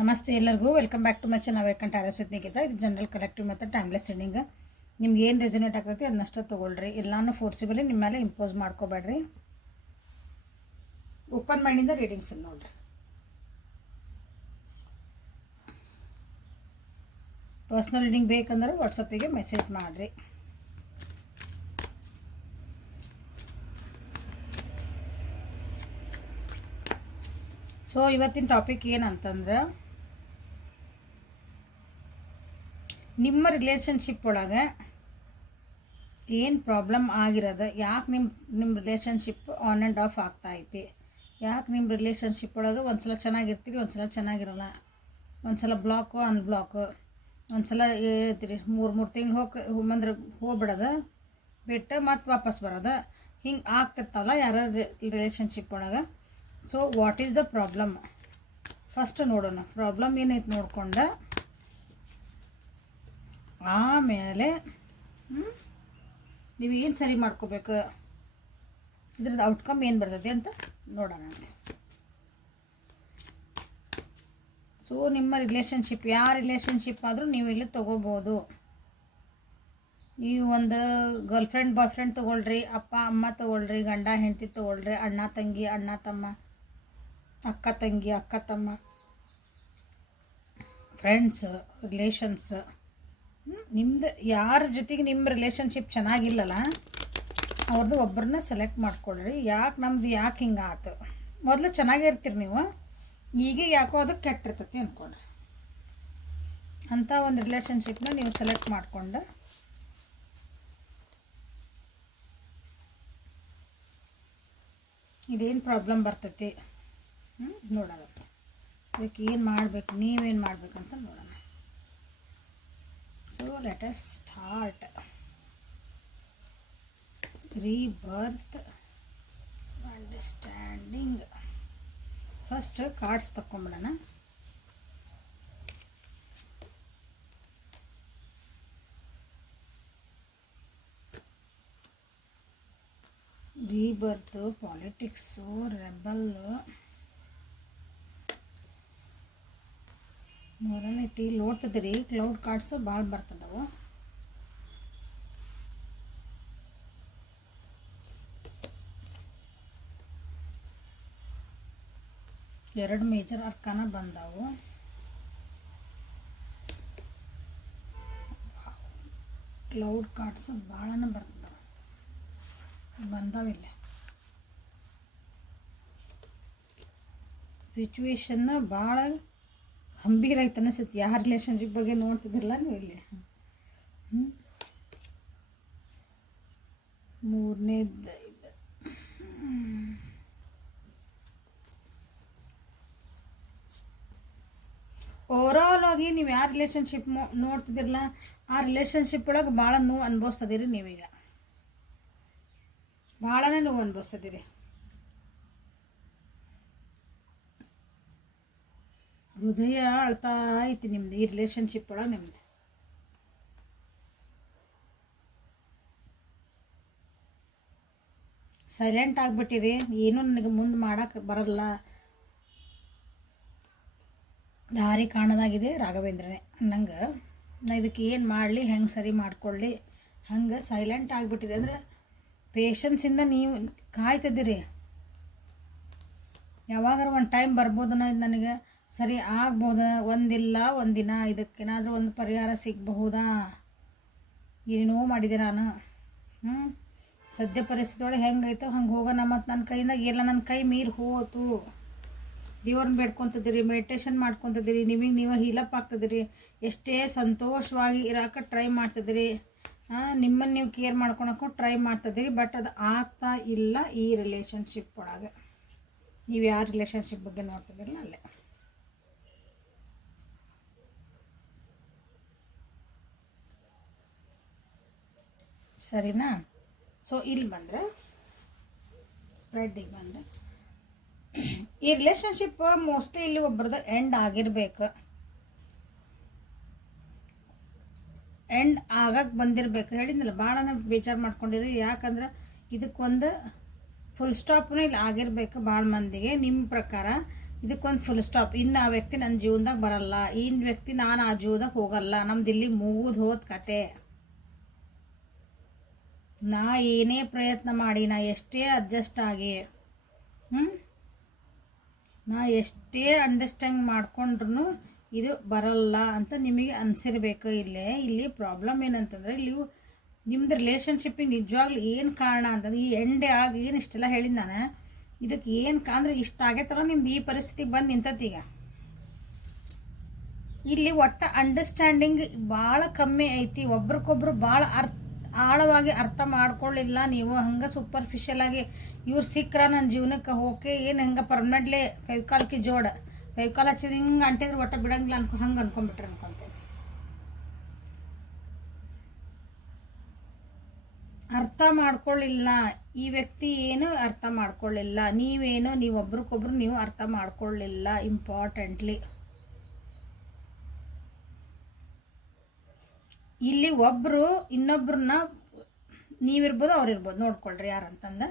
ನಮಸ್ತೆ ಎಲ್ಲರಿಗೂ welcome back to my channel vacant auras Nikhita. ಇದು ಜನರಲ್ ಕಲೆಕ್ಟಿವ್ ಮತ್ತು ಟೈಮ್ಲೆಸ್ ರೀಡಿಂಗ್. ನಿಮ್ಗೆ ಏನು ರೆಸನೇಟ್ ಆಗ್ತೈತಿ ಅದನ್ನಷ್ಟು ತೊಗೊಳ್ರಿ. ಎಲ್ಲಾನು ಫೋರ್ಸಿಬಲಿ ನಿಮ್ಮ ಮೇಲೆ ಇಂಪೋಸ್ ಮಾಡ್ಕೋಬೇಡ್ರಿ. ಓಪನ್ ಮೈಂಡಿಂದ ರೀಡಿಂಗ್ಸ್ ನೋಡ್ರಿ. ಪರ್ಸ್ನಲ್ ರೀಡಿಂಗ್ ಬೇಕಂದ್ರೆ ವಾಟ್ಸಪ್ಪಿಗೆ ಮೆಸೇಜ್ ಮಾಡಿರಿ. ಸೊ ಇವತ್ತಿನ ಟಾಪಿಕ್ ಏನಂತಂದ್ರೆ, ನಿಮ್ಮ ರಿಲೇಷನ್ಶಿಪ್ ಒಳಗೆ ಏನು ಪ್ರಾಬ್ಲಮ್ ಆಗಿರೋದು, ಯಾಕೆ ನಿಮ್ಮ ರಿಲೇಷನ್ಶಿಪ್ ಆನ್ ಆ್ಯಂಡ್ ಆಫ್ ಆಗ್ತಾಯಿತಿ, ಯಾಕೆ ನಿಮ್ಮ ರಿಲೇಷನ್ಶಿಪ್ ಒಳಗೆ ಒಂದು ಸಲ ಚೆನ್ನಾಗಿರ್ತೀರಿ, ಒಂದು ಸಲ ಚೆನ್ನಾಗಿರಲ್ಲ, ಒಂದು ಸಲ ಬ್ಲಾಕು ಅನ್ಬ್ಲಾಕು, ಒಂದು ಸಲ ಹೇಳ್ತೀರಿ 3 ತಿಂಗಳು ಹೋಗ್ಬಿಡೋದು ಬಿಟ್ಟು ಮತ್ತೆ ವಾಪಸ್ ಬರೋದು, ಹಿಂಗೆ ಆಗ್ತಿರ್ತಾವಲ್ಲ ಯಾರ ರಿಲೇಷನ್ಶಿಪ್ ಒಳಗೆ. So what is the problem first ನೋಡೋಣ. ಪ್ರಾಬ್ಲಮ್ ಏನೈತೆ ನೋಡ್ಕೊಂಡು ಆಮೇಲೆ ನೀವು ಏನು ಸರಿ ಮಾಡ್ಕೋಬೇಕು, ಇದ್ರದ್ದು ಔಟ್ಕಮ್ ಏನು ಬರ್ತದೆ ಅಂತ ನೋಡೋಣ. ಸೊ ನಿಮ್ಮ ರಿಲೇಷನ್ಶಿಪ್ ಯಾವ ರಿಲೇಷನ್ಶಿಪ್ ಆದರೂ ನೀವು ಇಲ್ಲಿ ತೊಗೋಬೋದು. ನೀವು ಒಂದು ಗರ್ಲ್ಫ್ರೆಂಡ್ ಬಾಯ್ ಫ್ರೆಂಡ್ ತೊಗೊಳ್ರಿ, ಅಪ್ಪ ಅಮ್ಮ ತೊಗೊಳ್ರಿ, ಗಂಡ ಹೆಂಡತಿ ತೊಗೊಳ್ರಿ, ಅಣ್ಣ ತಂಗಿ ಅಣ್ಣ ತಮ್ಮ, ಅಕ್ಕ ತಂಗಿ ಅಕ್ಕ ತಮ್ಮ, ಫ್ರೆಂಡ್ಸ್ ರಿಲೇಷನ್ಸ್, ನಿಮ್ಮದು ಯಾರ ಜೊತೆಗೆ ನಿಮ್ಮ ರಿಲೇಷನ್ಶಿಪ್ ಚೆನ್ನಾಗಿಲ್ಲಲ್ಲ ಅವ್ರದ್ದು ಒಬ್ಬರನ್ನ ಸೆಲೆಕ್ಟ್ ಮಾಡ್ಕೊಳ್ರಿ. ಯಾಕೆ ಹಿಂಗೆ ಆಯ್ತು, ಮೊದಲು ಚೆನ್ನಾಗೇ ಇರ್ತೀರಿ ನೀವು, ಈಗ ಯಾಕೋ ಅದು ಕೆಟ್ಟಿರ್ತೈತಿ ಅಂದ್ಕೊಳ್ರಿ. ಅಂಥ ಒಂದು ರಿಲೇಷನ್ಶಿಪ್ನ ನೀವು ಸೆಲೆಕ್ಟ್ ಮಾಡಿಕೊಂಡು ಇದೇನು ಪ್ರಾಬ್ಲಮ್ ಬರ್ತೈತಿ ನೋಡೋಣ. ಅದಕ್ಕೆ ಏನು ಮಾಡಬೇಕು, ನೀವೇನು ಮಾಡಬೇಕಂತ ನೋಡೋಣ. So let us start. Rebirth, understanding. First cards ತಕೊಂಬಿಡೋಣ. Rebirth, politics, rebel, ಮೊರಾಲಿಟಿ ನೋಡ್ತಿದ್ದೀರಿ. ಕ್ಲೌಡ್ ಕಾರ್ಡ್ಸು ಭಾಳ ಬರ್ತದವು. ಎರಡು ಮೇಜರ್ ಅರ್ಕಾನ ಬಂದವು. Cloud cards ಭಾಳನ ಬಂದವಿಲ್ಲ. ಸಿಚುವೇಶನ್ನ ಭಾಳ ಗಂಭೀರ ಐತೆ ಅನಿಸುತ್ತೆ. ಯಾವ ರಿಲೇಷನ್ಶಿಪ್ ಬಗ್ಗೆ ನೋಡ್ತಿದ್ದಿರಲ್ಲ ನೀವು ಇಲ್ಲಿ. ಮೂರನೇದು ಓವರಾಲ್ ಆಗಿ ನೀವು ಯಾವ ರಿಲೇಷನ್ಶಿಪ್ ನೋಡ್ತಿದ್ದಿರಲ್ಲ ಆ ರಿಲೇಷನ್ಶಿಪ್ ಒಳಗೆ ಭಾಳ ನೋವು ಅನುಭವಿಸ್ತದಿರಿ. ನೀವೀಗ ಭಾಳನೇ ನೋವು ಅನುಭವಿಸ್ತದಿರಿ. ಹೃದಯ ಅಳ್ತಾ ಐತಿ ನಿಮ್ದು ಈ ರಿಲೇಷನ್ಶಿಪ್ ಒಳಗೆ. ನಿಮ್ದು ಸೈಲೆಂಟ್ ಆಗಿಬಿಟ್ಟಿರಿ. ಏನೂ ನನಗೆ ಮುಂದೆ ಮಾಡೋಕ್ಕೆ ಬರಲ್ಲ, ದಾರಿ ಕಾಣೋದಾಗಿದೆ ರಾಘವೇಂದ್ರನೇ ಅನ್ನಂಗೆ. ನಾ ಇದಕ್ಕೆ ಏನು ಮಾಡಲಿ, ಹೆಂಗೆ ಸರಿ ಮಾಡ್ಕೊಳ್ಳಿ, ಹಂಗೆ ಸೈಲೆಂಟ್ ಆಗಿಬಿಟ್ಟಿರಿ. ಅಂದರೆ ಪೇಷನ್ಸಿಂದ ನೀವು ಕಾಯ್ತಿದ್ದೀರಿ. ಯಾವಾಗಾರ ಒಂದು ಟೈಮ್ ಬರ್ಬೋದು, ನನಗೆ ಸರಿ ಆಗ್ಬೋದ, ಒಂದಿಲ್ಲ ಒಂದಿನ ಇದಕ್ಕೇನಾದರೂ ಒಂದು ಪರಿಹಾರ ಸಿಗಬಹುದಾ, ಏನೋ ಮಾಡಿದೆ ನಾನು, ಸದ್ಯ ಪರಿಸ್ಥಿತಿ ಒಳಗೆ ಹೆಂಗೈತೋ ಹಂಗೆ ಹೋಗೋಣ. ಮತ್ತು ನನ್ನ ಕೈಯಿಂದ ಎಲ್ಲ ನನ್ನ ಕೈ ಮೀರಿ ಹೋತು. ದೇವ್ರನ್ನ ಬೇಡ್ಕೊತಿದ್ದೀರಿ, ಮೆಡಿಟೇಷನ್ ಮಾಡ್ಕೊತಿದ್ದೀರಿ, ನಿಮಗೆ ನೀವು ಹೀಲಪ್ ಆಗ್ತದಿರಿ, ಎಷ್ಟೇ ಸಂತೋಷವಾಗಿ ಇರೋಕೆ ಟ್ರೈ ಮಾಡ್ತಿದ್ದೀರಿ, ನಿಮ್ಮನ್ನು ನೀವು ಕೇರ್ ಮಾಡ್ಕೊಳಕ್ಕೂ ಟ್ರೈ ಮಾಡ್ತಿದ್ದೀರಿ. ಬಟ್ ಅದು ಆಗ್ತಾ ಇಲ್ಲ ಈ ರಿಲೇಷನ್ಶಿಪ್ ಒಳಗೆ. ನೀವು ಯಾವ ರಿಲೇಷನ್ಶಿಪ್ ಬಗ್ಗೆ ನೋಡ್ತಿದ್ದೀರಲ್ಲ ಅಲ್ಲೇ. ಸರಿನಾ? ಸೊ ಇಲ್ಲಿ ಬಂದರೆ ಸ್ಪ್ರೆಡ್ಡಿಗೆ ಬಂದರೆ ಈ ರಿಲೇಷನ್ಶಿಪ್ ಮೋಸ್ಟ್ಲಿ ಇಲ್ಲಿ ಒಬ್ಬರದ್ದು ಎಂಡ್ ಆಗಿರ್ಬೇಕು, ಎಂಡ್ ಆಗಕ್ಕೆ ಬಂದಿರಬೇಕು. ಹೇಳಿದ್ನಲ್ಲ ಭಾಳನ ವಿಚಾರ ಮಾಡ್ಕೊಂಡಿರಿ. ಯಾಕಂದ್ರೆ ಇದಕ್ಕೊಂದು ಫುಲ್ ಸ್ಟಾಪ್ನ ಇಲ್ಲಿ ಆಗಿರಬೇಕು ಭಾಳ ಮಂದಿಗೆ. ನಿಮ್ಮ ಪ್ರಕಾರ ಇದಕ್ಕೊಂದು ಫುಲ್ ಸ್ಟಾಪ್. ಇನ್ನು ಆ ವ್ಯಕ್ತಿ ನನ್ನ ಜೀವನದಾಗ ಬರಲ್ಲ, ಈ ವ್ಯಕ್ತಿ ನಾನು ಆ ಜೀವನದಾಗ ಹೋಗಲ್ಲ, ನಮ್ದು ಇಲ್ಲಿ ಮುಗಿದು ಹೋದ ಕತೆ. ನಾ ಏನೇ ಪ್ರಯತ್ನ ಮಾಡಿ, ನಾ ಎಷ್ಟೇ ಅಡ್ಜಸ್ಟ್ ಆಗಿ ನಾ ಎಷ್ಟೇ ಅಂಡರ್ಸ್ಟ್ಯಾಂಡ್ ಮಾಡ್ಕೊಂಡ್ರು ಇದು ಬರಲ್ಲ ಅಂತ ನಿಮಗೆ ಅನಿಸಿರ್ಬೇಕು. ಇಲ್ಲಿ ಪ್ರಾಬ್ಲಮ್ ಏನಂತಂದರೆ, ಇಲ್ಲಿ ನಿಮ್ಮದು ರಿಲೇಷನ್ಶಿಪ್ಪಿಗೆ ನಿಜವಾಗ್ಲೂ ಏನು ಕಾರಣ ಅಂತಂದ್ರೆ, ಈ ಎಂಡೆ ಆಗಿ ಏನು ಇಷ್ಟೆಲ್ಲ ಹೇಳಿದ್ದು ನಾನು, ಇದಕ್ಕೆ ಏನು ಅಂದ್ರೆ ಇಷ್ಟ ಆಗೈತಲ್ಲ ನಿಮ್ದು ಈ ಪರಿಸ್ಥಿತಿಗೆ ಬಂದು ನಿಂತತ್ತೀಗ. ಇಲ್ಲಿ ಒಟ್ಟು ಅಂಡರ್ಸ್ಟ್ಯಾಂಡಿಂಗ್ ಭಾಳ ಕಮ್ಮಿ ಐತಿ. ಒಬ್ರಿಗೊಬ್ರು ಭಾಳ ಆಳವಾಗಿ ಅರ್ಥ ಮಾಡ್ಕೊಳ್ಳಿಲ್ಲ ನೀವು. ಹಂಗೆ ಸೂಪರ್ಫಿಷಿಯಲ್ ಆಗಿ ಇವ್ರು ಸಿಕ್ಕರ ನನ್ನ ಜೀವನಕ್ಕೆ ಹೋಕೆ ಏನು ಹಂಗೆ ಪರ್ಮನೆಂಟ್ಲಿ ಫೈವ್ಕಾಲ್ಕಿ ಜೋಡ ಫೈವ್ಕಾಲ್ ಹಚ್ಚಿದ್ರೆ ಹಿಂಗೆ ಅಂಟಿದ್ರೆ ಒಟ್ಟು ಬಿಡಂಗಿಲ್ಲ ಹಂಗೆ ಅನ್ಕೊಂಡ್ಬಿಟ್ರೆ ಅನ್ಕೊಂತೇನೆ. ಅರ್ಥ ಮಾಡ್ಕೊಳ್ಳಿಲ್ಲ ಈ ವ್ಯಕ್ತಿ, ಏನು ಅರ್ಥ ಮಾಡ್ಕೊಳ್ಳಿಲ್ಲ, ನೀವೇನು ಒಬ್ರಿಗೊಬ್ರು ನೀವು ಅರ್ಥ ಮಾಡ್ಕೊಳ್ಳಿಲ್ಲ. ಇಂಪಾರ್ಟೆಂಟ್ಲಿ ಇಲ್ಲಿ ಒಬ್ಬರು ಇನ್ನೊಬ್ರನ್ನ ನೀವಿರ್ಬೋದು ಅವ್ರಿರ್ಬೋದು, ನೋಡ್ಕೊಳ್ರಿ ಯಾರಂತಂದು.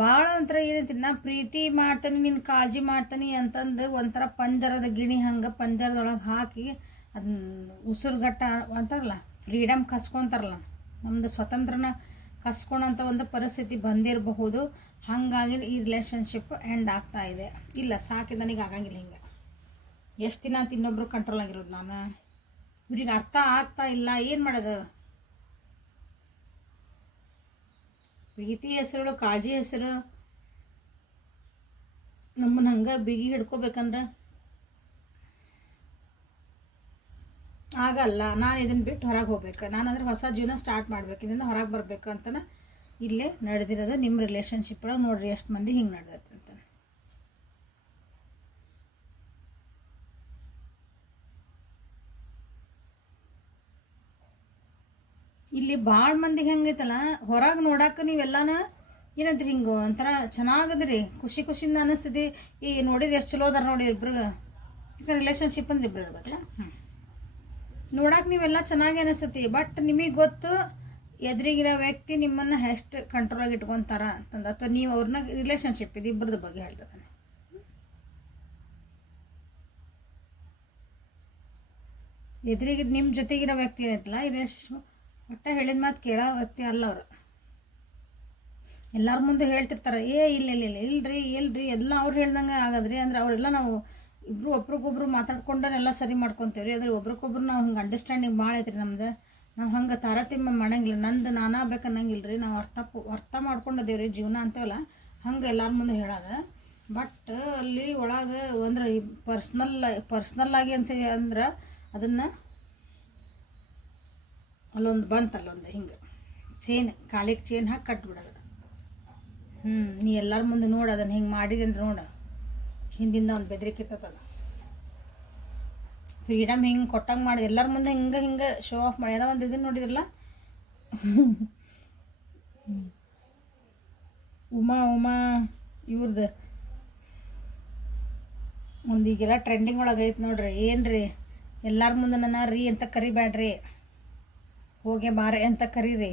ಭಾಳ ಒಂಥರ ಏನಂತೀನಿ, ನಾ ಪ್ರೀತಿ ಮಾಡ್ತಾನೆ, ನಿನ್ನ ಕಾಳಜಿ ಮಾಡ್ತಾನೆ ಅಂತಂದು ಒಂಥರ ಪಂಜರದ ಗಿಣಿ ಹಂಗೆ ಪಂಜರದೊಳಗೆ ಹಾಕಿ ಅದನ್ನ ಉಸಿರುಗಟ್ಟ ಅಂತಾರಲ್ಲ, ಫ್ರೀಡಮ್ ಕಸ್ಕೊತಾರಲ್ಲ, ನಮ್ಮದು ಸ್ವತಂತ್ರನ ಕಸ್ಕೊಳಂಥ ಒಂದು ಪರಿಸ್ಥಿತಿ ಬಂದಿರಬಹುದು. ಹಾಗಾಗಿ ಈ ರಿಲೇಷನ್ಶಿಪ್ ಎಂಡ್ ಆಗ್ತಾ ಇದೆ. ಇಲ್ಲ ಸಾಕಿ ನನಗೆ ಆಗಂಗಿಲ್ಲ ಹಿಂಗೆ. ಎಷ್ಟು ದಿನ ಅಂತ ಇನ್ನೊಬ್ರು ಕಂಟ್ರೋಲ್ ಆಗಿರೋದು ನಾನು. ಇವ್ರಿಗೆ ಅರ್ಥ ಆಗ್ತಾ ಇಲ್ಲ, ಏನು ಮಾಡೋದು? ಪ್ರೀತಿ ಹೆಸರು, ಕಾಳಜಿ ಹೆಸರು ನಮ್ಮನ್ನ ಹಂಗೆ ಬಿಗಿ ಹಿಡ್ಕೋಬೇಕಂದ್ರೆ ಆಗಲ್ಲ. ನಾನು ಇದನ್ನು ಬಿಟ್ಟು ಹೊರಗೆ ಹೋಗ್ಬೇಕು, ನಾನಂದ್ರೆ ಹೊಸ ಜೀವನ ಸ್ಟಾರ್ಟ್ ಮಾಡ್ಬೇಕು, ಇದರಿಂದ ಹೊರಗೆ ಬರಬೇಕು ಅಂತನ ಇಲ್ಲೇ ನಡೆದಿರೋದು. ನಿಮ್ಮ ರಿಲೇಷನ್ಶಿಪ್ ಒಳಗೆ ನೋಡ್ರಿ ಎಷ್ಟು ಮಂದಿ ಹಿಂಗೆ ನಡೆದೈತೆ ಅಂತ. ಇಲ್ಲಿ ಭಾಳ ಮಂದಿಗೆ ಹೆಂಗೈತಲ್ಲ, ಹೊರಗೆ ನೋಡಕ್ಕೆ ನೀವೆಲ್ಲನ ಏನಂದ್ರಿ ಹಿಂಗೆ ಒಂಥರ ಚೆನ್ನಾಗದ್ರಿ, ಖುಷಿಯಿಂದ ಅನ್ನಿಸ್ತದೆ. ಈ ನೋಡಿರಿ ಎಷ್ಟು ಚಲೋ ಅದಾರ ನೋಡಿ ಇಬ್ರಿಗೆ. ಈಗ ರಿಲೇಷನ್ಶಿಪ್ ಅಂದ್ರೆ ಇಬ್ರು ಇರ್ಬೇಕಲ್ಲ. ನೋಡಕ್ಕೆ ನೀವೆಲ್ಲ ಚೆನ್ನಾಗಿ ಅನಿಸ್ತತಿ. ಬಟ್ ನಿಮಗೆ ಗೊತ್ತು ಎದುರಿಗಿರೋ ವ್ಯಕ್ತಿ ನಿಮ್ಮನ್ನು ಎಷ್ಟು ಕಂಟ್ರೋಲಾಗಿ ಇಟ್ಕೊತಾರ ಅಂತಂದು, ಅಥವಾ ನೀವು ಅವ್ರನ್ನ ರಿಲೇಷನ್ಶಿಪ್ ಇದು ಇಬ್ಬರದ ಬಗ್ಗೆ ಹೇಳ್ತದಾನೆ. ಎದುರಿಗೆ ನಿಮ್ಮ ಜೊತೆಗಿರೋ ವ್ಯಕ್ತಿ ಏನೈತಲ್ಲ, ರಿಲೇಷನ್ಶಿಪ್ ಒಟ್ಟ ಹೇಳಿದ ಮಾತು ಕೇಳೋ ವ್ಯಕ್ತಿ ಅಲ್ಲ ಅವರು. ಎಲ್ಲರ ಮುಂದೆ ಹೇಳ್ತಿರ್ತಾರೆ, ಇಲ್ರಿ ಎಲ್ಲ ಅವ್ರು ಹೇಳ್ದಂಗೆ ಆಗದ್ರಿ ಅಂದ್ರೆ ಅವರೆಲ್ಲ ನಾವು ಇಬ್ಬರು ಒಬ್ರಿಗೊಬ್ರು ಮಾತಾಡ್ಕೊಂಡೆಲ್ಲ ಸರಿ ಮಾಡ್ಕೊತೇವ್ರಿ. ಅದ್ರ ಒಬ್ರಿಗೊಬ್ರು ನಾವು ಹಿಂಗೆ ಅಂಡರ್ಸ್ಟ್ಯಾಂಡಿಂಗ್ ಭಾಳ ಐತ್ರಿ ನಮ್ದು. ನಾವು ಹಂಗೆ ತಾರತಮ್ಯ ಮಾಡಂಗಿಲ್ಲ, ನಂದು ನಾನಾ ಬೇಕನ್ನಂಗಿಲ್ಲ ರೀ. ನಾವು ಅರ್ಥ ಮಾಡ್ಕೊಂಡದೇವ್ರಿ ಜೀವನ ಅಂತೇವಲ್ಲ, ಹಂಗೆ ಎಲ್ಲರ ಮುಂದೆ ಹೇಳೋದು. ಬಟ್ ಅಲ್ಲಿ ಒಳಗೆ ಅಂದ್ರೆ ಪರ್ಸ್ನಲ್ಲಾಗಿ ಅಂತ ಅಂದ್ರೆ ಅದನ್ನು ಅಲ್ಲೊಂದು ಹಿಂಗೆ ಕಾಲಿಗೆ ಚೇನ್ ಹಾಕಿ ಕಟ್ಬಿಡೋದು. ನೀ ಎಲ್ಲರ ಮುಂದೆ ನೋಡು ಅದನ್ನು ಹಿಂಗೆ ಮಾಡಿದೆ ಅಂದ್ರೆ ನೋಡು, ಹಿಂದಿಂದ ಒಂದು ಬೆದರಿಕೆ ಇರ್ತದ. ಫ್ರೀಡಮ್ ಹಿಂಗೆ ಕೊಟ್ಟಂಗೆ ಮಾಡಿ ಎಲ್ಲರ ಮುಂದೆ ಹಿಂಗೆ ಶೋ ಆಫ್ ಮಾಡಿ ಅದೋ ಒಂದು ಇದನ್ನು ನೋಡಿದ್ರಲ್ಲ, ಉಮಾ ಇವ್ರದ್ದು ಒಂದು ಈಗೆಲ್ಲ ಟ್ರೆಂಡಿಂಗ್ ಒಳಗೆ ಐತೆ ನೋಡ್ರಿ. ಏನ್ರಿ ಎಲ್ಲರ ಮುಂದೆ ನನ್ನ ರೀ ಅಂತ ಕರಿಬೇಡ್ರಿ, ಹೋಗಿ ಬಾರೆ ಅಂತ ಕರೀರಿ.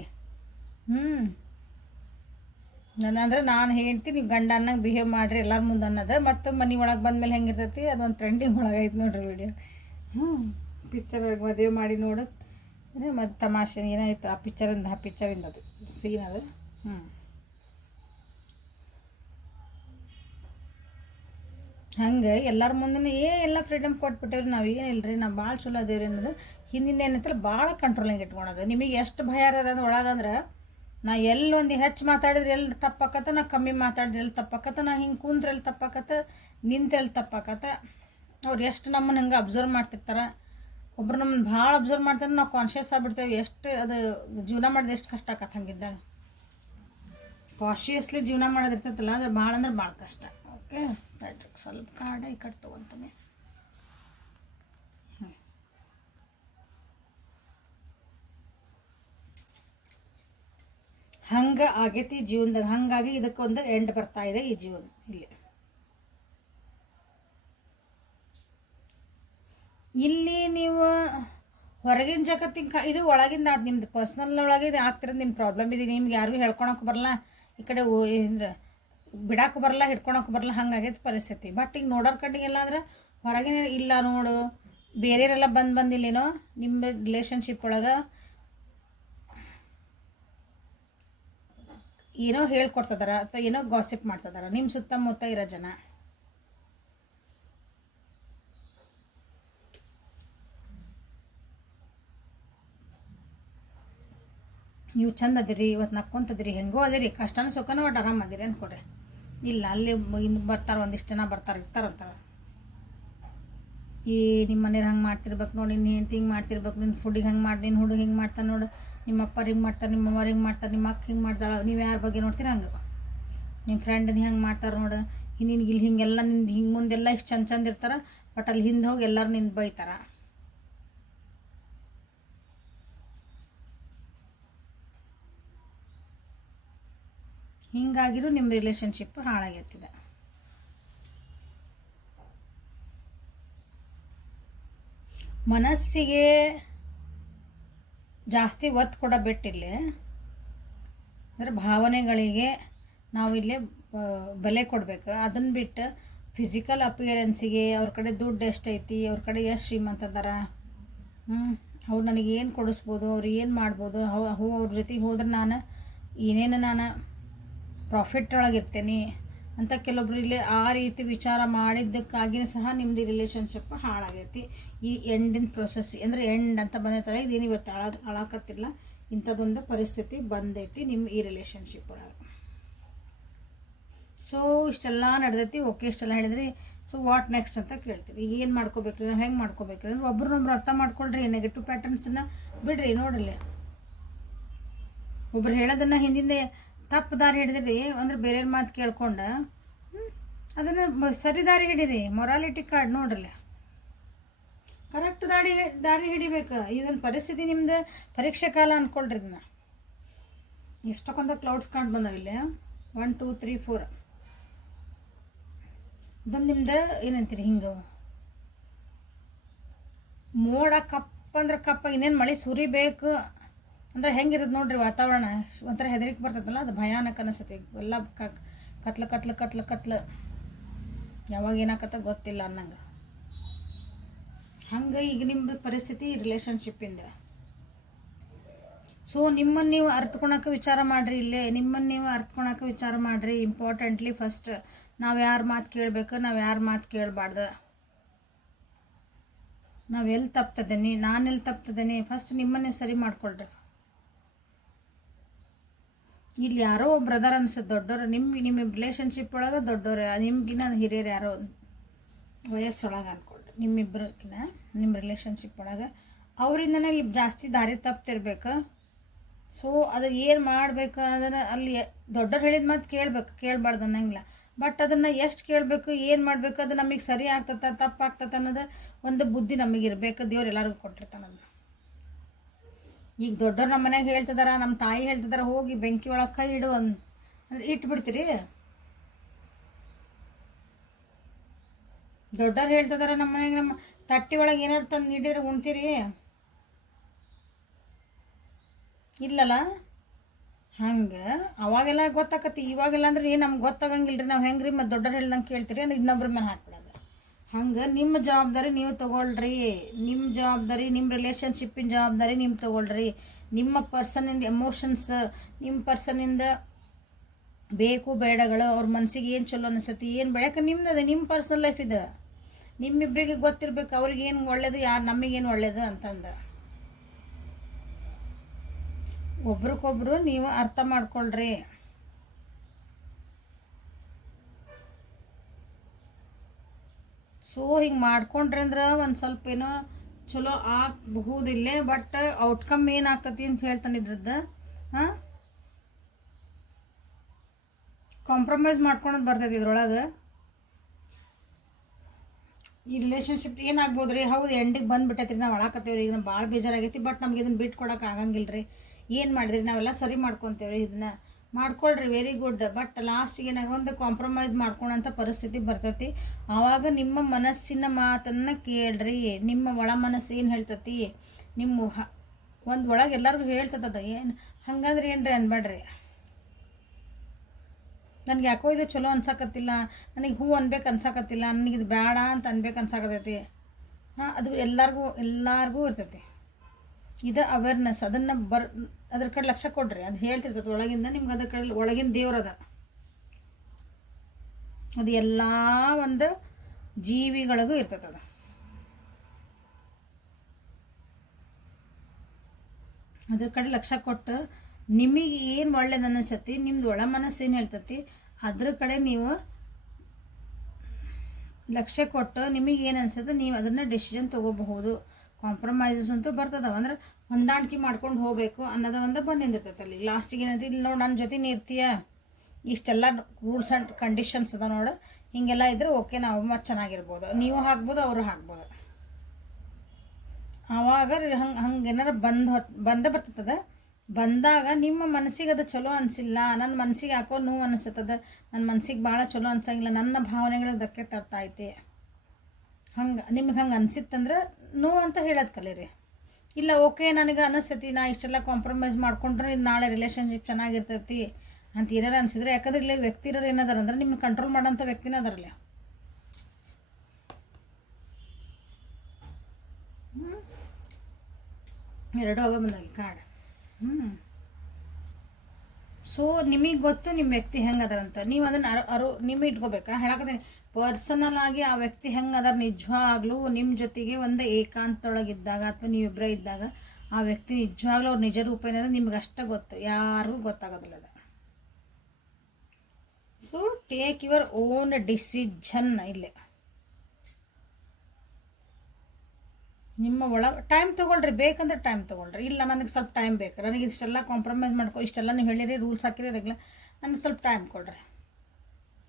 ನಾನಂದ್ರೆ ನಾನು ಹೇಳ್ತೀನಿ, ನೀವು ಗಂಡ ಅನ್ನಂಗೆ ಬಿಹೇವ್ ಮಾಡಿರಿ ಎಲ್ಲರ ಮುಂದೆ ಅನ್ನೋದು. ಮತ್ತು ಮನೆ ಒಳಗೆ ಬಂದಮೇಲೆ ಹೆಂಗಿರ್ತೈತಿ ಅದೊಂದು ಟ್ರೆಂಡಿಂಗ್ ಒಳಗೆ ಐತೆ ನೋಡ್ರಿ ವಿಡಿಯೋ. ಪಿಕ್ಚರ್ ಒಳಗೆ ಮದುವೆ ಮಾಡಿ ನೋಡೋದು ಮತ್ತು ತಮಾಷೆ ಏನಾಯ್ತು ಆ ಪಿಕ್ಚರಿಂದ ಅದು ಸೀನ್ ಅದು. ಹಂಗೆ ಎಲ್ಲರ ಮುಂದೆ ಎಲ್ಲ ಫ್ರೀಡಮ್ ಕೊಟ್ಬಿಟ್ಟೇವ್ರಿ. ನಾವು ಏನಿಲ್ಲರಿ, ನಾವು ಭಾಳ ಚಲೋ ಅದೇವ್ರಿ ಅನ್ನೋದು. ಹಿಂದಿಂದ ಏನಂತಲ್ಲ ಭಾಳ ಕಂಟ್ರೋಲಿಂಗ್ ಇಟ್ಕೊಳೋದು. ನಿಮಗೆ ಎಷ್ಟು ಭಯ ಇರೋದು ಒಳಗಂದ್ರೆ, ನಾ ಎಲ್ಲೊಂದು ಹೆಚ್ಚು ಮಾತಾಡಿದ್ರೆ ಎಲ್ಲಿ ತಪ್ಪಾಕತ್ತ, ನಾ ಕಮ್ಮಿ ಮಾತಾಡಿದ್ರೆ ಎಲ್ಲಿ ತಪ್ಪಾಕತ್ತ, ನಾ ಹಿಂಗೆ ಕೂಂದ್ರೆ ಎಲ್ಲಿ ತಪ್ಪಾಕತ್ತ, ನಿಂತೆಲ್ಲಿ ತಪ್ಪಾಕತ್ತ. ಅವ್ರು ಎಷ್ಟು ನಮ್ಮನ್ನು ಹಂಗೆ ಅಬ್ಸರ್ವ್ ಮಾಡ್ತಿರ್ತಾರೆ. ಒಬ್ರು ನಮ್ಮನ್ನು ಭಾಳ ಅಬ್ಸರ್ವ್ ಮಾಡ್ತಾರೆ, ನಾವು ಕಾನ್ಷಿಯಸ್ ಆಗಿಬಿಡ್ತೇವೆ. ಎಷ್ಟು ಅದು ಜೀವನ ಮಾಡೋದು ಎಷ್ಟು ಕಷ್ಟ ಆಕತ್ತೆ. ಹಂಗಿದ್ದಾಗ ಕಾನ್ಷಿಯಸ್ಲಿ ಜೀವನ ಮಾಡೋದು ಇರ್ತೈತಲ್ಲ, ಅದು ಭಾಳ ಅಂದ್ರೆ ಭಾಳ ಕಷ್ಟ. ಓಕೆ, ತಡ್ರಿ ಸ್ವಲ್ಪ ಕಾರ್ಡ ಈ ಕಡೆ ತೊಗೊಂತಾನೆ. ಹಂಗೆ ಆಗೈತಿ ಜೀವನದಾಗ. ಹಾಗಾಗಿ ಇದಕ್ಕೊಂದು ಎಂಡ್ ಬರ್ತಾ ಇದೆ ಈ ಜೀವನ. ಇಲ್ಲಿ ನೀವು ಹೊರಗಿನ ಜಗತ್ತಿನ ಇದು ಒಳಗಿಂದ ಅದು ನಿಮ್ದು ಪರ್ಸ್ನಲ್ ಒಳಗೆ ಇದು ಆಗ್ತಿರೋದು ನಿಮ್ಮ ಪ್ರಾಬ್ಲಮ್ ಇದೆ. ನಿಮ್ಗೆ ಯಾರಿಗೂ ಹೇಳ್ಕೊಳಕ್ಕೆ ಬರಲ್ಲ. ಈ ಕಡೆ ಬಿಡಾಕು ಬರಲ್ಲ, ಹಿಡ್ಕೊಳಕ್ಕೆ ಬರಲ್ಲ, ಹಂಗಾಗೈತೆ ಪರಿಸ್ಥಿತಿ. ಬಟ್ ಈಗ ನೋಡೋರ ಕಡೆಗೆಲ್ಲ ಅಂದ್ರೆ ಹೊರಗಿನ ಇಲ್ಲ ನೋಡು, ಬೇರೆಯವರೆಲ್ಲ ಬಂದಿಲ್ಲೇನೋ ನಿಮ್ಮ ರಿಲೇಷನ್ಶಿಪ್ ಒಳಗೆ ಏನೋ ಹೇಳ್ಕೊಡ್ತಿದಾರ ಅಥವಾ ಏನೋ ಗಾಸಿಪ್ ಮಾಡ್ತಿದಾರ ನಿಮ್ಮ ಸುತ್ತಮುತ್ತ ಇರೋ ಜನ. ನೀವು ಚಂದ ಅದಿರಿ, ಇವತ್ತು ನಕ್ಕೊಂತದಿರಿ, ಹೆಂಗೋ ಅದಿರಿ, ಕಷ್ಟನ ಸುಖನೂ ಒಟ್ಟು ಆರಾಮ ಅದಿರಿ ಅಂದ್ಕೊಡ್ರಿ. ಇಲ್ಲ ಅಲ್ಲಿ ಇನ್ನು ಬರ್ತಾರೆ, ಒಂದಿಷ್ಟು ಜನ ಇರ್ತಾರಂತಾರೆ, ಈ ನಿಮ್ಮ ಮನೇಲಿ ಹಂಗೆ ಮಾಡ್ತಿರ್ಬೇಕು ನೋಡಿ, ನೀನು ಹೆಂಡ್ತಿ ಹಿಂಗೆ ಮಾಡ್ತಿರ್ಬೇಕು, ನಿನ್ನ ಫುಡ್ಡಿಗೆ ಹಂಗೆ ಮಾಡಿ, ನಿನ್ನ ಹುಡುಗ ಹಿಂಗೆ ಮಾಡ್ತಾನೆ ನೋಡು, ನಿಮ್ಮ ಅಪ್ಪ ಹಿಂಗೆ ಮಾಡ್ತಾರೆ, ನಿಮ್ಮ ಅಮ್ಮ ಹಿಂಗೆ ಮಾಡ್ತಾರೆ, ನಿಮ್ಮ ಅಕ್ಕ ಹಿಂಗೆ ಮಾಡ್ತಾಳೆ, ನೀವು ಯಾರ ಬಗ್ಗೆ ನೋಡ್ತೀರ ಹಂಗೆ. ನಿಮ್ಮ ಫ್ರೆಂಡ್ ಹೆಂಗೆ ಮಾಡ್ತಾರೆ ನೋಡು, ನಿನ್ಗೆ ಇಲ್ಲಿ ಹಿಂಗೆಲ್ಲ ನಿಂದು ಹಿಂಗೆ ಮುಂದೆಲ್ಲ ಇಷ್ಟು ಚಂದ ಇರ್ತಾರೆ, ಬಟ್ ಅಲ್ಲಿ ಹಿಂದೆ ಹೋಗಿ ಎಲ್ಲರೂ ನಿನ್ನ ಬೈತಾರೆ. ಹಿಂಗಾಗಿರೂ ನಿಮ್ಮ ರಿಲೇಷನ್ಶಿಪ್ ಹಾಳಾಗೈತಿದೆ. ಮನಸ್ಸಿಗೆ ಜಾಸ್ತಿ ಒತ್ತು ಕೊಡೋ ಬಿಟ್ಟಿಲ್ಲಿ, ಅಂದರೆ ಭಾವನೆಗಳಿಗೆ ನಾವಿಲ್ಲಿ ಬೆಲೆ ಕೊಡಬೇಕು. ಅದನ್ನು ಬಿಟ್ಟು ಫಿಸಿಕಲ್ ಅಪಿಯರೆನ್ಸಿಗೆ, ಅವ್ರ ಕಡೆ ದುಡ್ಡು ಎಷ್ಟೈತಿ, ಅವ್ರ ಕಡೆ ಎಷ್ಟು ಶ್ರೀಮಂತದಾರ, ಅವ್ರು ನನಗೆ ಏನು ಕೊಡಿಸ್ಬೋದು, ಅವ್ರು ಏನು ಮಾಡ್ಬೋದು, ಅವ್ರ ಜೊತೆಗೆ ಹೋದ್ರೆ ನಾನು ನಾನು ಪ್ರಾಫಿಟ್ ಒಳಗಿರ್ತೇನೆ ಅಂತ ಕೆಲವೊಬ್ರು ಇಲ್ಲಿ ಆ ರೀತಿ ವಿಚಾರ ಮಾಡಿದ್ದಕ್ಕಾಗಿಯೂ ಸಹ ನಿಮ್ಮದು ರಿಲೇಷನ್ಶಿಪ್ ಹಾಳಾಗೈತಿ. ಈ ಎಂಡಿನ ಪ್ರೊಸೆಸ್ ಅಂದರೆ ಎಂಡ್ ಅಂತ ಬಂದೈತಲ್ಲ, ಇದೇನು ಇವತ್ತು ಹಾಳಾಕತ್ತಿಲ್ಲ, ಇಂಥದ್ದೊಂದು ಪರಿಸ್ಥಿತಿ ಬಂದೈತಿ ನಿಮ್ಮ ಈ ರಿಲೇಷನ್ಶಿಪ್ ಒಳಗೆ. ಸೊ ಇಷ್ಟೆಲ್ಲ ನಡೆದೈತಿ, ಓಕೆ, ಇಷ್ಟೆಲ್ಲ ಹೇಳಿದ್ರಿ. ಸೊ ವಾಟ್ ನೆಕ್ಸ್ಟ್ ಅಂತ ಕೇಳ್ತೀವಿ. ಈಗ ಏನು ಮಾಡ್ಕೋಬೇಕು, ಹೆಂಗೆ ಮಾಡ್ಕೋಬೇಕು ಅಂದ್ರೆ ಒಬ್ರನ್ನೊಬ್ರು ಅರ್ಥ ಮಾಡ್ಕೊಳ್ರಿ. ನೆಗೆಟಿವ್ ಪ್ಯಾಟರ್ನ್ಸನ್ನ ಬಿಡ್ರಿ. ನೋಡಲಿ, ಒಬ್ರು ಹೇಳೋದನ್ನು ಹಿಂದಿಂದೆ ತಪ್ಪು ದಾರಿ ಹಿಡಿದ್ರಿ ಅಂದ್ರೆ ಬೇರೆಯವ್ರ ಮಾತು ಕೇಳ್ಕೊಂಡು ಅದನ್ನು ಸರಿ ದಾರಿ ಹಿಡೀರಿ. ಮೊರಾಲಿಟಿ ಕಾರ್ಡ್ ನೋಡ್ರಲ್ಲ, ಕರೆಕ್ಟ್ ದಾರಿ ಹಿಡಿಬೇಕು. ಇದೊಂದು ಪರಿಸ್ಥಿತಿ ನಿಮ್ದು ಪರೀಕ್ಷೆ ಕಾಲ ಅಂದ್ಕೊಳ್ರಿ. ಇದನ್ನ ಎಷ್ಟಕ್ಕೊಂದು ಕ್ಲೌಡ್ಸ್ ಕಾರ್ಡ್ ಬಂದವಿಲ್ಲ, 1 2 3 4. ಇದನ್ನು ನಿಮ್ದು ಏನಂತೀರಿ, ಹಿಂಗೆ ಮೋಡ ಕಪ್ಪಂದ್ರೆ ಕಪ್ಪ, ಇನ್ನೇನು ಮಳೆ ಸುರಿಬೇಕು ಅಂದ್ರೆ ಹೆಂಗಿರೋದು ನೋಡ್ರಿ ವಾತಾವರಣ. ಒಂಥರ ಹೆದರಿಕೆ ಬರ್ತದಲ್ಲ, ಅದು ಭಯಾನಕ ಅನಿಸ್ತೈತಿ. ಎಲ್ಲ ಕತ್ಲು ಕತ್ಲು ಕತ್ಲು ಕತ್ಲು, ಯಾವಾಗ ಏನಾಕತ್ತ ಗೊತ್ತಿಲ್ಲ ಅನ್ನಂಗೆ. ಹಂಗೆ ಈಗ ನಿಮ್ಮ ಪರಿಸ್ಥಿತಿ ರಿಲೇಷನ್ಶಿಪ್ಪಿಂದ. ಸೊ ನಿಮ್ಮನ್ನು ನೀವು ಅರ್ಥಕೊಳಕ್ಕೆ ವಿಚಾರ ಮಾಡಿರಿ. ಇಲ್ಲೇ ನಿಮ್ಮನ್ನು ನೀವು ಅರ್ಥಕೊಳಕ್ಕೆ ವಿಚಾರ ಮಾಡಿರಿ. ಇಂಪಾರ್ಟೆಂಟ್ಲಿ ಫಸ್ಟ್ ನಾವು ಯಾರ ಮಾತು ಕೇಳಬೇಕು, ನಾವು ಯಾರ ಮಾತು ಕೇಳಬಾರ್ದು, ನಾವು ಎಲ್ಲಿ ತಪ್ತದೇನಿ, ನಾನೆಲ್ಲಿ ತಪ್ತದೇನಿ, ಫಸ್ಟ್ ನಿಮ್ಮನ್ನು ಸರಿ ಮಾಡ್ಕೊಳ್ರಿ. ಇಲ್ಲಿ ಯಾರೋ ಬ್ರದರ್ ಅನ್ಸುತ್ತೆ, ದೊಡ್ಡವರು ನಿಮ್ಮ ರಿಲೇಷನ್ಶಿಪ್ ಒಳಗೆ ದೊಡ್ಡವರು, ನಿಮ್ಗಿನ್ನ ಹಿರಿಯರು ಯಾರೋ ವಯಸ್ಸೊಳಗೆ ಅಂದ್ಕೊಳ್ರಿ. ನಿಮ್ಮಿಬ್ಬರಕ್ಕಿನ್ನ ನಿಮ್ಮ ರಿಲೇಷನ್ಶಿಪ್ ಒಳಗೆ ಅವರಿಂದನೇ ಇಲ್ಲಿ ಜಾಸ್ತಿ ದಾರಿ ತಪ್ತಿರ್ಬೇಕು. ಸೊ ಅದು ಏನು ಮಾಡಬೇಕು ಅದನ್ನು ಅಲ್ಲಿ ದೊಡ್ಡವ್ರು ಹೇಳಿದ ಮಾತು ಕೇಳಬಾರ್ದು ಅನ್ನಂಗಿಲ್ಲ. ಬಟ್ ಅದನ್ನು ಎಷ್ಟು ಕೇಳಬೇಕು, ಏನು ಮಾಡಬೇಕು, ಅದು ನಮಗೆ ಸರಿ ಆಗ್ತದೆ ತಪ್ಪಾಗ್ತದೆ ಅನ್ನೋದು ಒಂದು ಬುದ್ಧಿ ನಮಗಿರ್ಬೇಕು. ದೇವ್ರು ಎಲ್ಲರಿಗೂ ಕೊಟ್ಟಿರ್ತಾನೆ. ಅದನ್ನು ಈಗ ದೊಡ್ಡವ್ರು ನಮ್ಮ ಮನೆಯಾಗ ಹೇಳ್ತಿದಾರ, ನಮ್ಮ ತಾಯಿ ಹೇಳ್ತಿದಾರ, ಹೋಗಿ ಬೆಂಕಿ ಒಳಗೆ ಕೈ ಇಡು ಅಂದ್ರೆ ಇಟ್ಬಿಡ್ತೀರಿ. ದೊಡ್ಡವ್ರು ಹೇಳ್ತಿದಾರ ನಮ್ಮ ಮನೆಯಾಗ, ನಮ್ಮ ತಟ್ಟಿ ಒಳಗೆ ಏನಾರು ತಂದು ನೀಡಿದ್ರೆ ಉಣ್ತೀರಿ? ಇಲ್ಲಲ್ಲ. ಹಂಗೆ ಅವಾಗೆಲ್ಲ ಗೊತ್ತಾಕತಿ, ಇವಾಗೆಲ್ಲ ಅಂದ್ರೆ ಏನು ನಮ್ಗೆ ಗೊತ್ತಾಗಂಗಿಲ್ಲ ರೀ. ನಾವು ಹೆಂಗೆ ರೀ ಮತ್ತು ದೊಡ್ಡವ್ರು ಹೇಳ್ದಂಗೆ ಕೇಳ್ತೀರಿ ಅಂದ್ರೆ ಇನ್ನೊಬ್ರ ಮೇಲೆ ಹಾಕ್ಬಿಡೋದು. ಹಂಗೆ ನಿಮ್ಮ ಜವಾಬ್ದಾರಿ ನೀವು ತೊಗೊಳ್ರಿ. ನಿಮ್ಮ ಜವಾಬ್ದಾರಿ, ನಿಮ್ಮ ರಿಲೇಷನ್ಶಿಪ್ಪಿನ ಜವಾಬ್ದಾರಿ ನೀವು ತೊಗೊಳ್ರಿ. ನಿಮ್ಮ ಪರ್ಸನಿಂದ ಎಮೋಷನ್ಸ್, ನಿಮ್ಮ ಪರ್ಸನಿಂದ ಬೇಕು ಬೇಡಗಳು, ಅವ್ರ ಮನಸ್ಸಿಗೆ ಏನು ಚಲೋ ಅನಿಸ್ತೈತಿ, ಏನು ಬೆಳಕ ನಿಮ್ಮದು, ನಿಮ್ಮ ಪರ್ಸನಲ್ ಲೈಫ್ ಇದೆ. ನಿಮ್ಮಿಬ್ಬರಿಗೆ ಗೊತ್ತಿರ್ಬೇಕು ಅವ್ರಿಗೇನು ಒಳ್ಳೇದು, ಯಾರು ನಮಗೇನು ಒಳ್ಳೇದು ಅಂತಂದು. ಒಬ್ರಿಗೊಬ್ರು ನೀವು ಅರ್ಥ ಮಾಡ್ಕೊಳ್ರಿ. ಸೊ ಹಿಂಗೆ ಮಾಡ್ಕೊಂಡ್ರಿ ಅಂದ್ರೆ ಒಂದು ಸ್ವಲ್ಪ ಏನೋ ಚಲೋ ಆಗಬಹುದಿಲ್ಲೇ. ಬಟ್ ಔಟ್ಕಮ್ ಏನಾಗ್ತತಿ ಅಂತ ಹೇಳ್ತಾನೆ ಇದ್ರದ್ದು. ಕಾಂಪ್ರಮೈಸ್ ಮಾಡ್ಕೊಳೋದು ಬರ್ತೈತಿ ಇದ್ರೊಳಗೆ. ಈ ರಿಲೇಷನ್ಶಿಪ್ ಏನಾಗ್ಬೋದು ರೀ, ಹೌದು ಎಂಡಿಗೆ ಬಂದುಬಿಟ್ಟೈತಿ ರೀ, ನಾವು ಅಳಾಕತ್ತೇವ್ರಿ, ಈಗ ಭಾಳ ಬೇಜಾರಾಗೈತಿ, ಬಟ್ ನಮ್ಗೆ ಇದನ್ನು ಬಿಟ್ಟು ಕೊಡೋಕೆ ಆಗಂಗಿಲ್ಲ ರೀ. ಏನು ಮಾಡಿದ್ರಿ, ನಾವೆಲ್ಲ ಸರಿ ಮಾಡ್ಕೊತೇವ್ರಿ, ಇದನ್ನ ಮಾಡ್ಕೊಳ್ರಿ, ವೆರಿ ಗುಡ್. ಬಟ್ ಲಾಸ್ಟಿಗೆ ಒಂದು ಕಾಂಪ್ರಮೈಸ್ ಮಾಡ್ಕೊಳೋಂಥ ಪರಿಸ್ಥಿತಿ ಬರ್ತೈತಿ. ಆವಾಗ ನಿಮ್ಮ ಮನಸ್ಸಿನ ಮಾತನ್ನು ಕೇಳ್ರಿ. ನಿಮ್ಮ ಒಳ ಮನಸ್ಸು ಏನು ಹೇಳ್ತತಿ, ನಿಮ್ಮ ಒಂದು ಒಳಗೆ ಎಲ್ಲರಿಗೂ ಹೇಳ್ತದ. ಏನು ಹಂಗಂದ್ರೆ ಏನು ರೀ ಅನ್ಬೇಡ್ರಿ. ನನಗೆ ಯಾಕೋ ಇದು ಚಲೋ ಅನ್ಸಕತ್ತಿಲ್ಲ, ನನಗೆ ಹೂ ಅನ್ಬೇಕು ಅನ್ಸಕತ್ತಿಲ್ಲ, ನನಗಿದು ಬೇಡ ಅಂತ ಅನ್ಬೇಕು ಅನ್ಸಕತ್ತೈತಿ. ಹಾಂ, ಅದು ಎಲ್ಲರಿಗೂ ಇರ್ತೈತಿ. ಇದು ಅವೇರ್ನೆಸ್. ಅದನ್ನು ಅದ್ರ ಕಡೆ ಲಕ್ಷ್ಯ ಕೊಡ್ರಿ. ಅದು ಹೇಳ್ತಿರ್ತೈತೆ ಒಳಗಿಂದ ನಿಮ್ಗೆ. ಅದ್ರ ಕಡೆ ಒಳಗಿನ ದೇವ್ರದ ಅದು ಎಲ್ಲ ಒಂದು ಜೀವಿಗಳಿಗೂ ಇರ್ತೈತೆ. ಅದ್ರ ಕಡೆ ಲಕ್ಷ್ಯ ಕೊಟ್ಟು ನಿಮಗೆ ಏನು ಒಳ್ಳೇದು ಅನ್ನಿಸ್ತೈತಿ, ನಿಮ್ದು ಒಳ ಮನಸ್ಸು ಏನು ಹೇಳ್ತೈತಿ ಅದ್ರ ಕಡೆ ನೀವು ಲಕ್ಷ್ಯ ಕೊಟ್ಟು ನಿಮಗೆ ಏನು ಅನ್ಸುತ್ತೆ ನೀವು ಅದನ್ನು ಡಿಸಿಷನ್ ತೊಗೋಬಹುದು. ಕಾಂಪ್ರಮೈಸಸ್ ಅಂತೂ ಬರ್ತದವ. ಅಂದ್ರೆ ಹೊಂದಾಣಿಕೆ ಮಾಡ್ಕೊಂಡು ಹೋಗಬೇಕು ಅನ್ನೋದು ಒಂದು ಬಂದಿರ್ತೈತೆ ಅಲ್ಲಿ. ಲಾಸ್ಟಿಗೆ ಏನಂತ, ಇಲ್ಲಿ ನೋಡಿ ನನ್ನ ಜೊತೆ ಇರ್ತೀಯ, ಇಷ್ಟೆಲ್ಲ ರೂಲ್ಸ್ ಆ್ಯಂಡ್ ಕಂಡೀಷನ್ಸ್ ಅದ ನೋಡು, ಹೀಗೆಲ್ಲ ಇದ್ರೆ ಓಕೆ, ನಾವು ಮತ್ತೆ ಚೆನ್ನಾಗಿರ್ಬೋದು, ನೀವು ಹಾಕ್ಬೋದು ಅವರು ಹಾಕ್ಬೋದು. ಆವಾಗ ಹಂಗೇನಾರು ಬಂದೇ ಬರ್ತದೆ. ಬಂದಾಗ ನಿಮ್ಮ ಮನಸ್ಸಿಗೆ ಅದು ಚಲೋ ಅನಿಸಿಲ್ಲ, ನನ್ನ ಮನಸ್ಸಿಗೆ ಯಾಕೋ ನೋವು ಅನಿಸ್ತದ, ನನ್ನ ಮನಸ್ಸಿಗೆ ಭಾಳ ಚಲೋ ಅನ್ಸಂಗಿಲ್ಲ, ನನ್ನ ಭಾವನೆಗಳಿಗೆ ಧಕ್ಕೆ ತರ್ತೈತಿ, ನಿಮ್ಗೆ ಹಂಗೆ ಅನಿಸಿತ್ತಂದ್ರೆ ನೋವು ಅಂತ ಹೇಳೋದು ಕಲೀರಿ. ಇಲ್ಲ ಓಕೆ ನನಗೆ ಅನಿಸ್ತೈತಿ, ನಾ ಇಷ್ಟೆಲ್ಲ ಕಾಂಪ್ರಮೈಸ್ ಮಾಡ್ಕೊಂಡ್ರೆ ಇದು ನಾಳೆ ರಿಲೇಷನ್ಶಿಪ್ ಚೆನ್ನಾಗಿರ್ತೈತಿ ಅಂತ ಏನಾರು ಅನಿಸಿದ್ರೆ, ಯಾಕಂದ್ರೆ ಇಲ್ಲಿ ವ್ಯಕ್ತಿ ಇರೋರು ಏನದಾರ ಅಂದ್ರೆ ನಿಮ್ಗೆ ಕಂಟ್ರೋಲ್ ಮಾಡೋಂಥ ವ್ಯಕ್ತಿನ ಅದರಲ್ಲಿ. ಎರಡು ಅವ ಬಂದಾಗಿ ಕಾರ್ಡ್. ಸೊ ನಿಮಗೆ ಗೊತ್ತು ನಿಮ್ಮ ವ್ಯಕ್ತಿ ಹೆಂಗೆ ಅದಾರಂತ. ನೀವು ಅದನ್ನು ನಿಮಗೆ ಇಟ್ಕೋಬೇಕಾ ಹೇಳಕತ್ತೀನಿ. ಪರ್ಸನಲ್ ಆಗಿ ಆ ವ್ಯಕ್ತಿ ಹೆಂಗೆ ಅದಾರ ನಿಜವಾಗ್ಲೂ ನಿಮ್ಮ ಜೊತೆಗೆ ಒಂದು ಏಕಾಂತೊಳಗಿದ್ದಾಗ ಅಥವಾ ನೀವಿಬ್ಬರೇ ಇದ್ದಾಗ ಆ ವ್ಯಕ್ತಿ ನಿಜವಾಗ್ಲೂ ಅವ್ರ ನಿಜ ರೂಪ ಏನಾದ್ರೆ ನಿಮ್ಗೆ ಅಷ್ಟೇ ಗೊತ್ತು, ಯಾರಿಗೂ ಗೊತ್ತಾಗೋದಿಲ್ಲ ಅದು. So take your own decision. ಇಲ್ಲೇ ನಿಮ್ಮ ಟೈಮ್ ತೊಗೊಳ್ರಿ, ಬೇಕಂದ್ರೆ ಟೈಮ್ ತೊಗೊಳ್ರಿ. ಇಲ್ಲ ನನಗೆ ಸ್ವಲ್ಪ ಟೈಮ್ ಬೇಕು, ನನಗೆ ಇಷ್ಟೆಲ್ಲ ಕಾಂಪ್ರಮೈಸ್ ಮಾಡ್ಕೊ, ಇಷ್ಟೆಲ್ಲ ನೀವು ಹೇಳಿರಿ, ರೂಲ್ಸ್ ಹಾಕಿರಿ, ರೆಗ್ಯುಲರ್, ನನಗೆ ಸ್ವಲ್ಪ ಟೈಮ್ ಕೊಡ್ರಿ,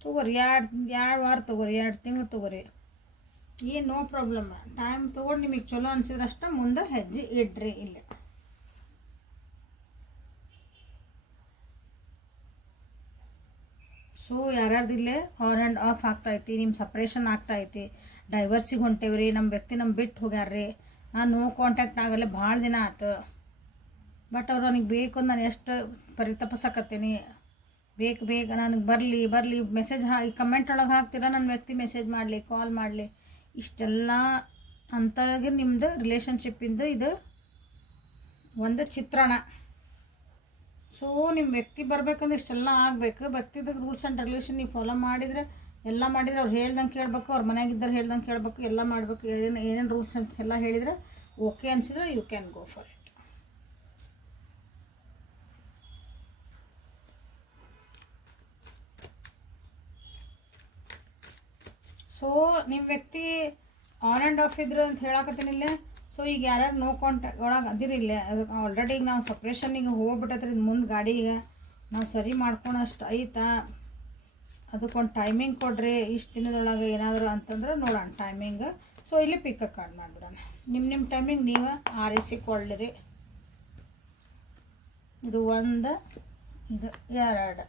ತೊಗೋರಿ, ಎರಡು ವಾರ ತೊಗೋರಿ, 2 ತಿಂಗಳು ತೊಗೋರಿ, ಏನು ನೋ ಪ್ರಾಬ್ಲಮ್. ಟೈಮ್ ತೊಗೊಂಡು ನಿಮಗೆ ಚಲೋ ಅನಿಸಿದ್ರೆ ಅಷ್ಟೇ ಮುಂದೆ ಹೆಜ್ಜೆ ಇಡ್ರಿ. ಇಲ್ಲೇ ಸೊ ಯಾರ್ಯಾರ್ದಿಲ್ಲೇ ಆನ್ ಆ್ಯಂಡ್ ಆಫ್ ಆಗ್ತಾಯಿತಿ, ನಿಮ್ಮ ಸಪ್ರೇಷನ್ ಆಗ್ತಾಯಿತಿ, ಡೈವರ್ಸಿಗೆ ಹೊಂಟೇವ್ರಿ, ನಮ್ಮ ವ್ಯಕ್ತಿ ನಮ್ಮ ಬಿಟ್ಟು ಹೋಗ್ಯಾರ್ರಿ, ನೋ ಕಾಂಟ್ಯಾಕ್ಟ್ ಆಗಲ್ಲ ಭಾಳ ದಿನ ಆಯ್ತು, ಬಟ್ ಅವ್ರು ನನಗೆ ಬೇಕು ಅಂತ ನಾನು ಎಷ್ಟು ಪರಿತಪಿಸಕತ್ತೀನಿ, ಬೇಕು ನನಗೆ ಬರಲಿ ಮೆಸೇಜ್ ಕಮೆಂಟ್ ಒಳಗೆ ಹಾಕ್ತೀರಾ, ನನ್ನ ವ್ಯಕ್ತಿ ಮೆಸೇಜ್ ಮಾಡಲಿ, ಕಾಲ್ ಮಾಡಲಿ, ಇಷ್ಟೆಲ್ಲ ಅಂತಾಗೆ ನಿಮ್ಮದು ರಿಲೇಷನ್ಶಿಪ್ಪಿಂದ ಇದು ಒಂದು ಚಿತ್ರಣ. ಸೊ ನಿಮ್ಮ ವ್ಯಕ್ತಿ ಬರಬೇಕಂದ್ರೆ ಇಷ್ಟೆಲ್ಲ ಆಗಬೇಕು. ವ್ಯಕ್ತಿದ ರೂಲ್ಸ್ ಆ್ಯಂಡ್ ರೆಗ್ಯುಲೇಷನ್ ನೀವು ಫಾಲೋ ಮಾಡಿದರೆ, ಎಲ್ಲ ಮಾಡಿದರೆ ಅವ್ರು ಹೇಳ್ದಂಗೆ ಕೇಳಬೇಕು, ಅವ್ರ ಮನೆಯಾಗಿದ್ದರೆ ಹೇಳ್ದಂಗೆ ಕೇಳಬೇಕು, ಎಲ್ಲ ಮಾಡಬೇಕು. ಏನೇನು ರೂಲ್ಸ್ ಎಲ್ಲ ಹೇಳಿದರೆ ಓಕೆ ಅನಿಸಿದ್ರೆ you can go for it. So ನಿಮ್ಮ ವ್ಯಕ್ತಿ ಆನ್ ಆ್ಯಂಡ್ ಆಫ್ ಇದ್ರು ಅಂತ ಹೇಳಕತ್ತೀನಿಲ್ಲ. ಸೊ ಈಗ ಯಾರ್ಯಾರು ನೋ ಕಾಂಟ್ಯಾಕ್ಟ್ ಒಳಗೆ ಅದಿರಿಲ್ಲ, ಅದಕ್ಕೆ ಆಲ್ರೆಡಿ ಈಗ ನಾವು ಸಪ್ರೇಷನ್ನಿಗೆ ಹೋಗ್ಬಿಟ್ಟೈತ್ರಿ, ಮುಂದೆ ಗಾಡಿ ಈಗ ನಾವು ಸರಿ ಮಾಡ್ಕೊಳಷ್ಟು ಐತಾ, ಅದಕ್ಕೊಂದು ಟೈಮಿಂಗ್ ಕೊಡ್ರಿ, ಇಷ್ಟು ದಿನದೊಳಗೆ ಏನಾದರೂ ಅಂತಂದ್ರೆ ನೋಡೋಣ ಟೈಮಿಂಗ್. ಸೊ ಇಲ್ಲಿ ಪಿಕ್ ಕಾರ್ಡ್ ಮಾಡಿಬಿಡೋಣ. ನಿಮ್ಮ ಟೈಮಿಂಗ್ ನೀವು ಆರಿಸಿಕೊಳ್ಳಿರಿ. ಇದು 1, ಇದು 2,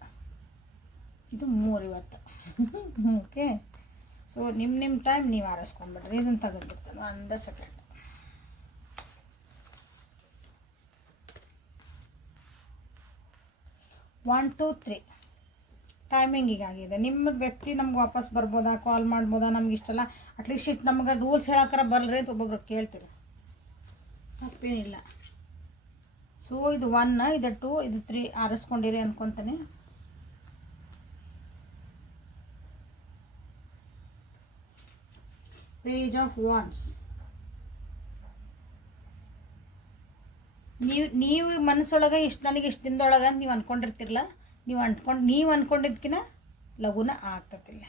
ಇದು 3 ಇವತ್ತು. ಓಕೆ, ಸೊ ನಿಮ್ಮ ಟೈಮ್ ನೀವು ಆರಿಸ್ಕೊಂಡ್ಬಿಡ್ರಿ. ಇದನ್ನು ತೆಗೆದುಬಿಡ್ತಾನೆ 1 ಸೆಕೆಂಡ್. ಒನ್ 2 3 ಟೈಮಿಂಗಿಗಾಗಿದೆ. ನಿಮ್ಮ ವ್ಯಕ್ತಿ ನಮ್ಗೆ ವಾಪಸ್ ಬರ್ಬೋದಾ, ಕಾಲ್ ಮಾಡ್ಬೋದಾ, ನಮ್ಗೆ ಇಷ್ಟೆಲ್ಲ ಅಟ್ಲೀಸ್ಟ್ ನಮ್ಗೆ ರೂಲ್ಸ್ ಹೇಳಕ್ಕಾರ ಬರಲ್ರಿ ಅಂತ ಒಬ್ಬೊಬ್ರು ಕೇಳ್ತೀರಿ, ತಪ್ಪೇನಿಲ್ಲ. ಸೊ ಇದು 1, ಇದು 2, ಇದು 3 ಆರಿಸ್ಕೊಂಡಿರಿ ಅನ್ಕೊತಾನೆ. Page of wands. ನೀವು ಮನಸ್ಸೊಳಗೆ ನನಗೆ ಇಷ್ಟು ದಿನದೊಳಗೆ ಅಂತ ನೀವು ಅಂದ್ಕೊಂಡಿರ್ತಿರಲ್ಲ, ನೀವು ಅಂದ್ಕೊಂಡಿದ್ಕಿನ ಲಘುನ ಆಗ್ತತಿಲ್ಲ.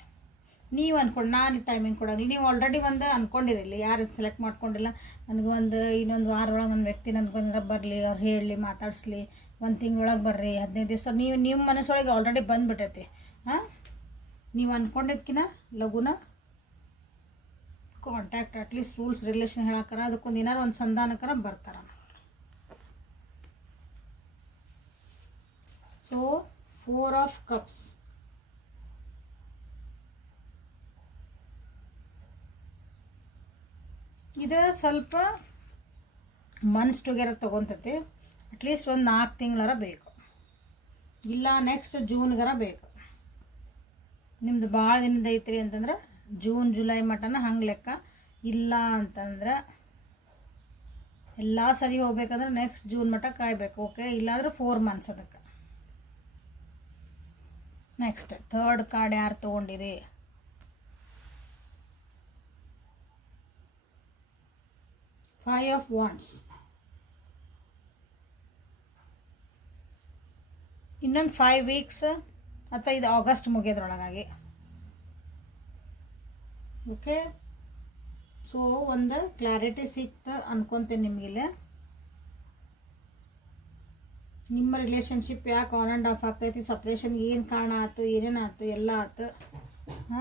ನೀವು ನಾನು ಟೈಮಿಂಗ್ ಕೊಡೋಂಗಿಲ್ಲ. ನೀವು ಆಲ್ರೆಡಿ ಒಂದು ಅಂದ್ಕೊಂಡಿರಲಿ, ಯಾರು ಸೆಲೆಕ್ಟ್ ಮಾಡ್ಕೊಂಡಿಲ್ಲ, ನನಗೆ ಇನ್ನೊಂದು ವಾರ ಒಳಗೆ ನನ್ನ ವ್ಯಕ್ತಿ ನನಗೊಂದು ಬರಲಿ, ಅವ್ರು ಹೇಳಲಿ, ಮಾತಾಡಿಸ್ಲಿ, 1 ತಿಂಗಳೊಳಗೆ ಬರ್ರಿ, 15 ದಿವಸ, ನಿಮ್ಮ ಮನಸ್ಸೊಳಗೆ ಆಲ್ರೆಡಿ ಬಂದುಬಿಟ್ಟೈತಿ. ನೀವು ಅಂದ್ಕೊಂಡಿದ್ಕಿನ ಲಘುನ ಕಾಂಟ್ಯಾಕ್ಟ್, ಅಟ್ಲೀಸ್ಟ್ ರೂಲ್ಸ್ ರಿಲೇಷನ್ ಹೇಳಕ್ಕಾರ, ಅದಕ್ಕೊಂದು ಏನಾರು ಒಂದು ಸಂಧಾನಕರ ಬರ್ತಾರ. So 4 of cups. ಇದು ಸ್ವಲ್ಪ ಮನ್ಸ್ ಟುಗೆದರ್ ತೊಗೊತೈತಿ. ಅಟ್ಲೀಸ್ಟ್ ಒಂದು 4 ತಿಂಗಳರ ಬೇಕು, ಇಲ್ಲ ನೆಕ್ಸ್ಟ್ ಜೂನ್ಗರ ಬೇಕು. ನಿಮ್ಮದು ಭಾಳ ದಿನದ ಐತ್ರಿ ಅಂತಂದ್ರೆ ಜೂನ್ ಜುಲೈ ಮಟನ ಹಂಗೆ ಲೆಕ್ಕ. ಇಲ್ಲ ಅಂತಂದ್ರೆ ಎಲ್ಲ ಸರಿ ಹೋಗ್ಬೇಕಂದ್ರೆ ನೆಕ್ಸ್ಟ್ ಜೂನ್ ಮಟ್ಟ ಕಾಯಬೇಕು. ಓಕೆ, ಇಲ್ಲಾಂದ್ರೆ 4 months ಅದಕ್ಕೆ. ನೆಕ್ಸ್ಟ್ ಥರ್ಡ್ ಕಾರ್ಡ್ ಯಾರು ತೊಗೊಂಡಿರಿ? Five of wands. ಇನ್ನೊಂದು 5 weeks ಅಥವಾ ಇದು ಆಗಸ್ಟ್ ಮುಗಿಯೋದ್ರೊಳಗಾಗಿ. ಓಕೆ, ಸೊ ಒಂದು ಕ್ಲಾರಿಟಿ ಸಿಕ್ತು ಅನ್ಕೊತೀನಿ ನಿಮಗಿಲ್ಲ. ನಿಮ್ಮ ರಿಲೇಷನ್ಶಿಪ್ ಯಾಕೆ ಆನ್ ಆ್ಯಂಡ್ ಆಫ್ ಆಗ್ತೈತಿ, ಸಪ್ರೇಷನ್ ಏನು ಕಾರಣ ಆಯ್ತು, ಏನೇನು ಆಯ್ತು, ಎಲ್ಲ ಆಯ್ತು.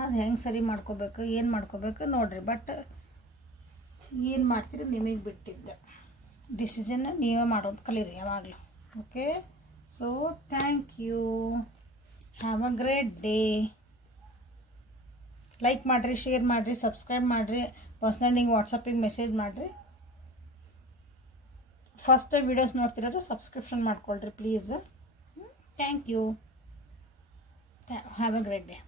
ಅದು ಹೆಂಗೆ ಸರಿ ಮಾಡ್ಕೋಬೇಕು, ಏನು ಮಾಡ್ಕೋಬೇಕು ನೋಡಿರಿ. ಬಟ್ ಏನು ಮಾಡ್ತೀರಿ ನಿಮಗೆ ಬಿಟ್ಟಿದ್ದೆ. ಡಿಸಿಷನ್ ನೀವೇ ಮಾಡೋದು ಕಲೀರಿ ಯಾವಾಗಲೂ. Okay, so thank you. Have a great day. Like ಮಾಡಿರಿ, ಶೇರ್ ಮಾಡಿರಿ, ಸಬ್ಸ್ಕ್ರೈಬ್ ಮಾಡಿರಿ, ಪರ್ಸ್ನಲ್ ಹಿಂಗೆ ವಾಟ್ಸಪ್ಪಿಗೆ ಮೆಸೇಜ್ ಮಾಡಿರಿ. ಫಸ್ಟ್ ಟೈಮ್ ವೀಡಿಯೋಸ್ ನೋಡ್ತಿರೋದು ಸಬ್ಸ್ಕ್ರಿಪ್ಷನ್ ಮಾಡ್ಕೊಳ್ರಿ please. Thank you. Have a great day.